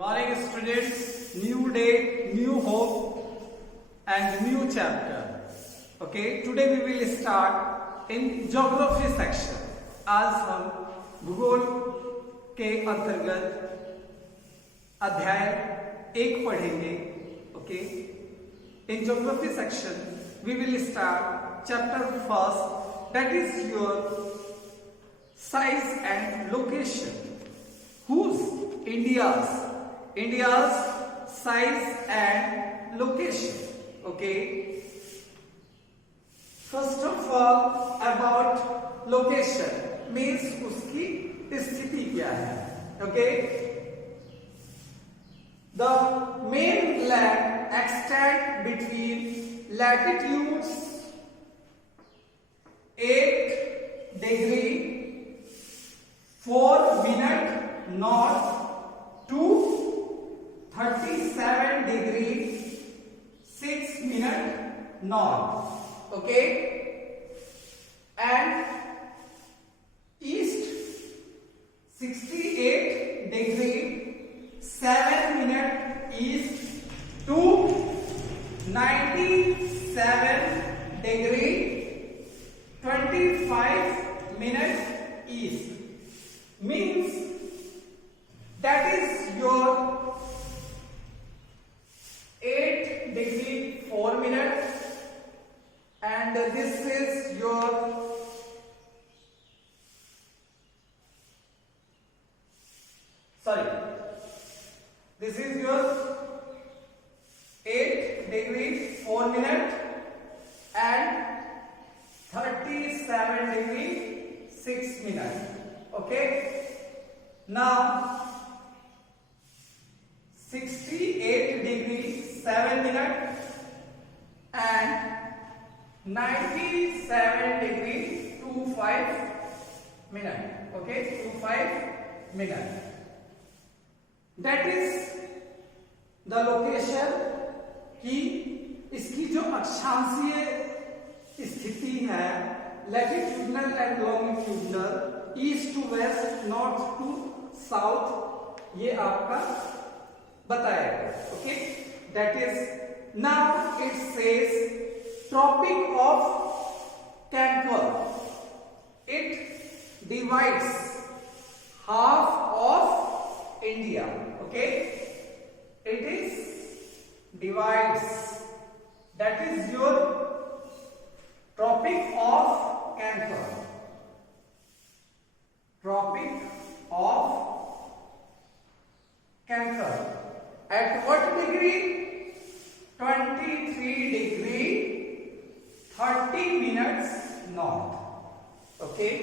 Morning students, new day, new hope and new chapter. Okay, today we will start in geography section. आज हम भूगोल के अंतर्गत अध्याय 1 पढ़ेंगे. Okay, in geography section we will start chapter first, that is your size and location. Whose? India's size and location. Okay. First of all, about location means उसकी स्थिति क्या है. Okay. The main land extend between latitudes 8 degree 4 minute north to 37 degree 6 minute north. Okay, and east 68 degree 7 minute east to 97 degree 25 minute east. Means that is your 8 degree 4 minute, and this is your this is your 8 degree 4 minute and 37 degree 6 minute. Okay, now 68 degree 7 minute and 97 degree 25 minute. Okay, 25 minute. That is the location की इसकी जो अक्षांशीय स्थिति है, latitudinal and longitudinal, east to west, north to south, ये आपका बताएगा. Okay, that is now it says tropic of cancer. It divides half of India. Okay, it is divides, that is your tropic of cancer. Tropic of cancer at what degree? 23 degree 30 minutes north. Okay,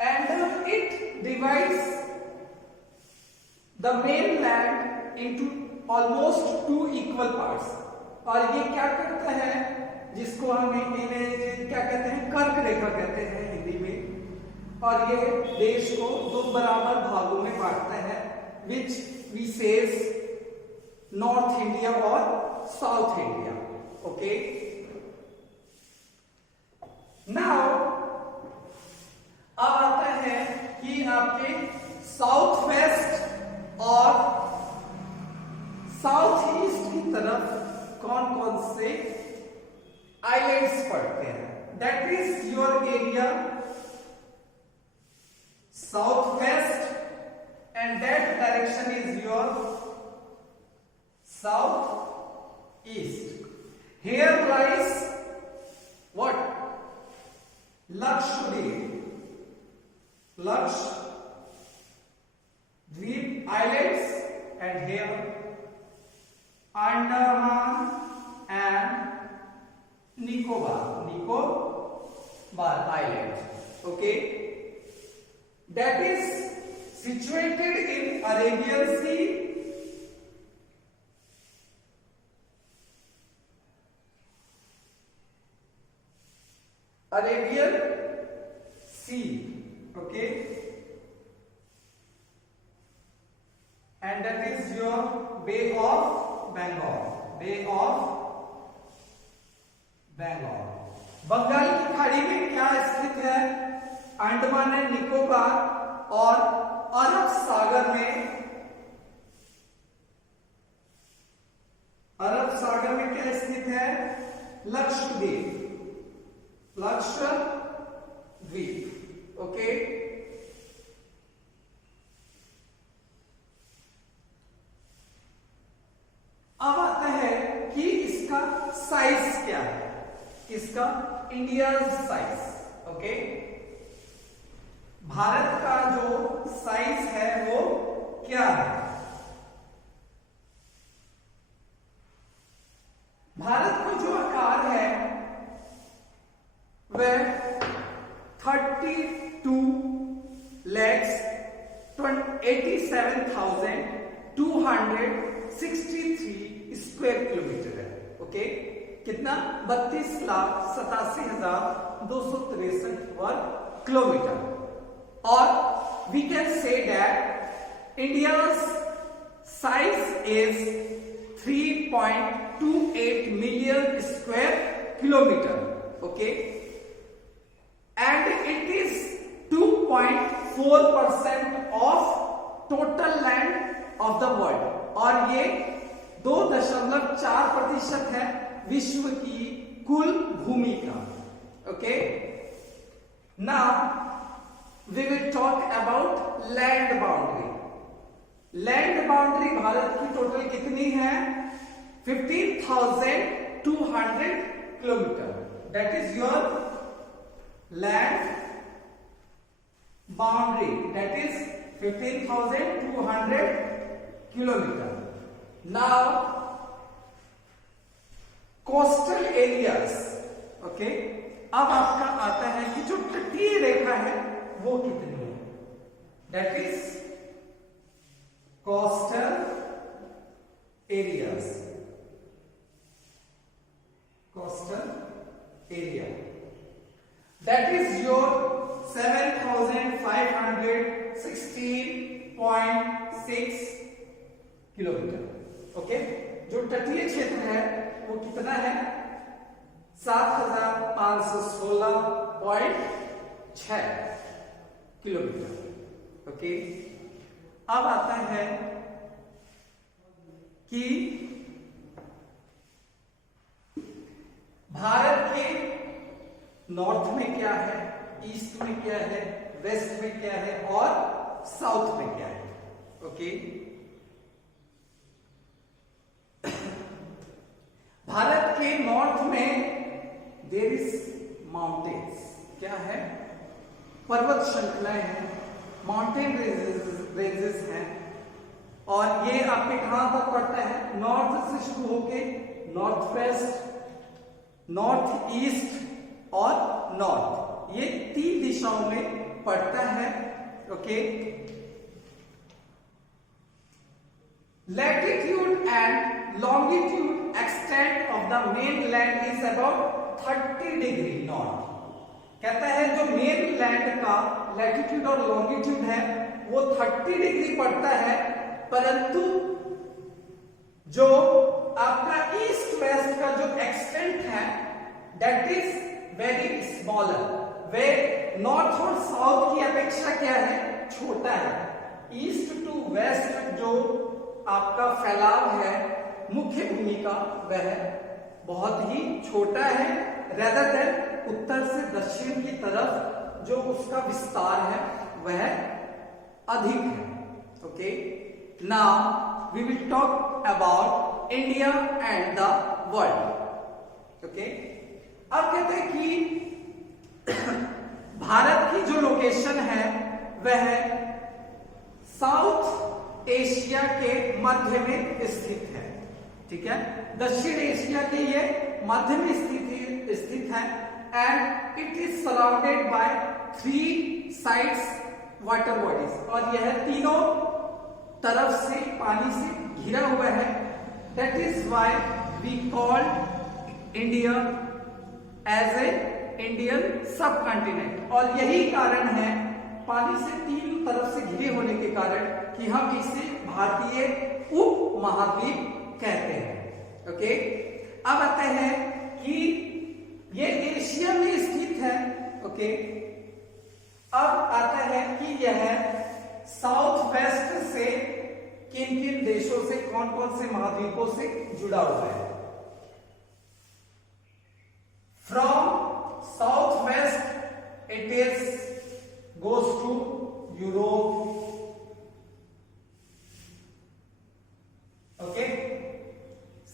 and it divides the mainland into almost 2 equal parts. और ये क्या करता है, जिसको हम इन्हें क्या कहते हैं, कर्क रेखा कहते हैं हिंदी में, और ये देश को 2 बराबर भागों में बांटता है, which we says North India और South India. Okay, now अब आता है कि आपके साउथ वेस्ट और साउथ ईस्ट की तरफ कौन कौन से आइलैंड्स पड़ते हैं. That is your area south west, and that direction is your south east. Here lies what? Lakshadweep Islands, and here Andaman and Nicobar Islands. Okay, that is situated in Arabian Sea. Okay, and that is your Bay of Bengal. Bengal की खाड़ी में क्या स्थित है? अंडमान एंड निकोबार और अरब सागर में है लक्षद्वीप, लक्षद्वीप। ओके, अब आता है कि इसका साइज क्या है, इसका इंडिया साइज। ओके, भारत का जो साइज है वो क्या है? भारत का जो आकार है वह 32,87,263 स्क्वायर किलोमीटर है। ओके, कितना? 32,87,263 वर्ग किलोमीटर। और we can say that India's size is 3.28 million square kilometer. Okay, and it is 2.4% of total land of the world, और ये 2.4% है विश्व की कुल भूमि का। Okay, now we will talk about land boundary. Land boundary Bharat की टोटल कितनी है? 15,200 kilometre. That is your land boundary, that is 15,200 kilometre. Now coastal areas. Okay, अब आपका आता है कि जो तटीय रेखा है वो कितनी है? That is coastal areas, coastal area, that is your 7,516.6 kilometre. Okay, जो तटीय क्षेत्र है वो कितना है? 7,516.6 किलोमीटर। ओके, अब आता है कि भारत के नॉर्थ में क्या है, ईस्ट में क्या है, वेस्ट में क्या है और साउथ में क्या है। ओके, भारत के नॉर्थ में देयर इज माउंटेन्स। क्या है? पर्वत श्रृंखलाएं हैं, माउंटेन रेंजेस हैं। और ये आपके कहां तक पड़ता है? नॉर्थ से शुरू होके नॉर्थ वेस्ट, नॉर्थ ईस्ट और नॉर्थ, ये 3 दिशाओं में पड़ता है। Okay, latitude and longitude extent of the main land is about 30 degree north. कहता है जो मेन लैंड का लैटिट्यूड और लॉन्गिट्यूड है वो 30 डिग्री पड़ता है, परंतु जो आपका ईस्ट वेस्ट का जो एक्सटेंट है दैट इज वेरी स्मॉलर। वे नॉर्थ और साउथ की अपेक्षा क्या है? छोटा है। ईस्ट टू वेस्ट जो आपका फैलाव है मुख्य भूमि का वह बहुत ही छोटा है, रेदर देन उत्तर से दक्षिण की तरफ जो उसका विस्तार है वह अधिक है। Okay, now we will talk about India and the world. Okay, अब कहते हैं कि भारत की जो लोकेशन है वह साउथ एशिया के मध्य में स्थित है। ठीक है, दक्षिण एशिया के ये मध्य में स्थित है and it is surrounded by 3 sides water bodies, और यह तीनों तरफ से पानी से घिरा हुआ है। That is why we called India as a Indian subcontinent. और यही कारण है पानी से 3 तरफ से घिरे होने के कारण कि हम इसे भारतीय उप महाद्वीप कहते हैं। ओके, अब आते हैं कि ये एशिया में स्थित है। ओके, अब आता है कि यह साउथ वेस्ट से किन किन देशों से, कौन कौन से महाद्वीपों से जुड़ा हुआ है।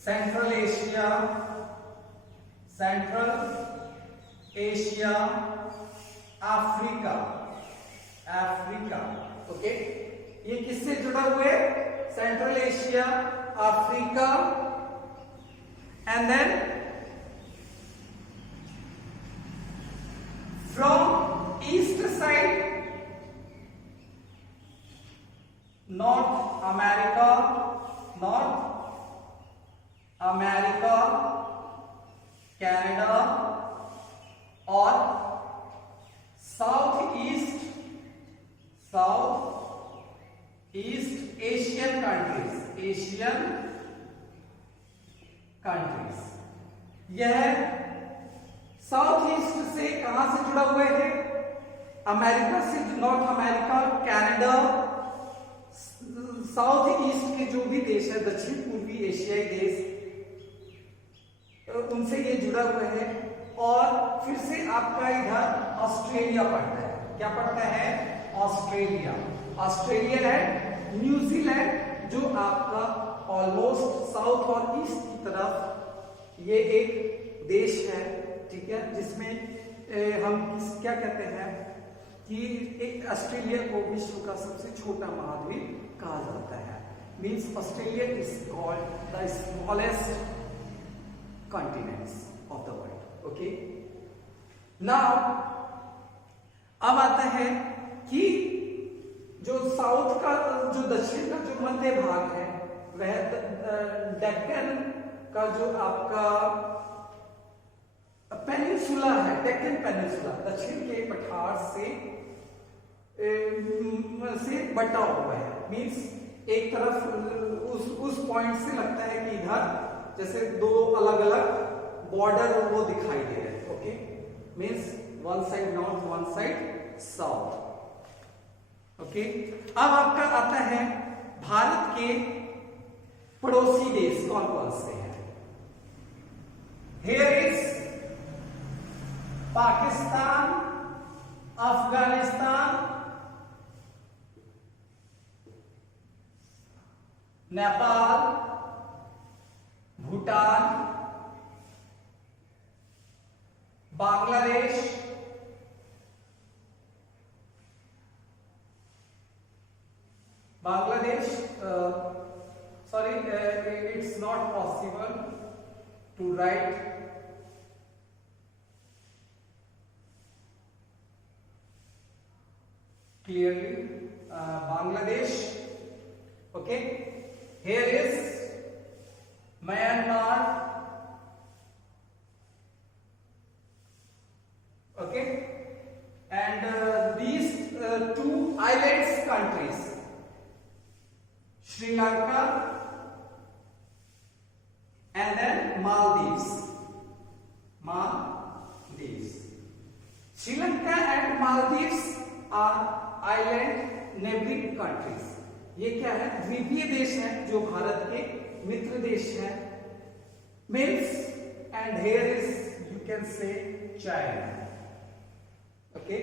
Central Asia, Central Asia, Africa, Africa. Okay, ये किससे जुड़ा हुआ है? Central Asia, Africa, and then from east side North America, North America, Canada और South East, South East Asian countries, Asian countries. यह साउथ ईस्ट से कहां से जुड़ा हुआ है? अमेरिका से, North America, Canada, South East के जो भी देश है, दक्षिण पूर्वी एशियाई देश, उनसे ये जुड़ा हुआ है। और फिर से आपका इधर ऑस्ट्रेलिया पड़ता है। क्या पड़ता है? ऑस्ट्रेलिया, ऑस्ट्रेलिया है, न्यूजीलैंड जो आपका ऑलमोस्ट साउथ और ईस्ट की तरफ ये एक देश है, ठीक है, जिसमें हम क्या कहते हैं कि एक ऑस्ट्रेलिया को विश्व का सबसे छोटा महाद्वीप कहा जाता है। Means Australia is called the smallest continents of the world. Okay, now अब आता है कि जो साउथ का, जो दक्षिण का जो मध्य भाग है, वह डेक्कन का जो आपका पेनिनसुला है, डेक्कन पेनिनसुला, दक्षिण के पठार से बटा हुआ है। मीन्स एक तरफ उस पॉइंट से लगता है कि इधर जैसे दो अलग अलग बॉर्डर वो दिखाई दे रहे हैं। Okay, means one side north, one side south. Okay, अब आपका आता है भारत के पड़ोसी देश कौन कौन से हैं? हियर इज पाकिस्तान, अफगानिस्तान, नेपाल, भूटान, Bangladesh, sorry, it's not possible to write clearly. Bangladesh. Okay, here is Myanmar. Okay, and these two islands countries, Sri Lanka and then Maldives. Maldives. Sri Lanka and Maldives are island neighboring countries. ये क्या है? द्वीपीय देश हैं जो भारत के मित्र देश हैं। Means, and here is you can say China. Okay,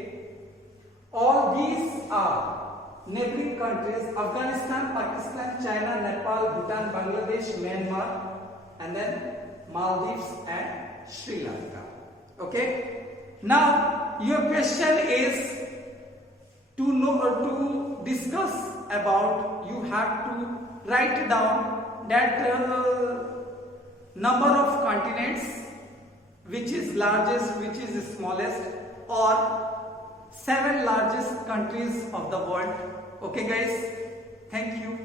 all these are neighboring countries: Afghanistan, Pakistan, China, Nepal, Bhutan, Bangladesh, Myanmar, and then Maldives and Sri Lanka. Okay, now your question is to know or to discuss about, you have to write down that number of continents, which is largest, which is smallest, or 7 largest countries of the world. Okay guys, thank you.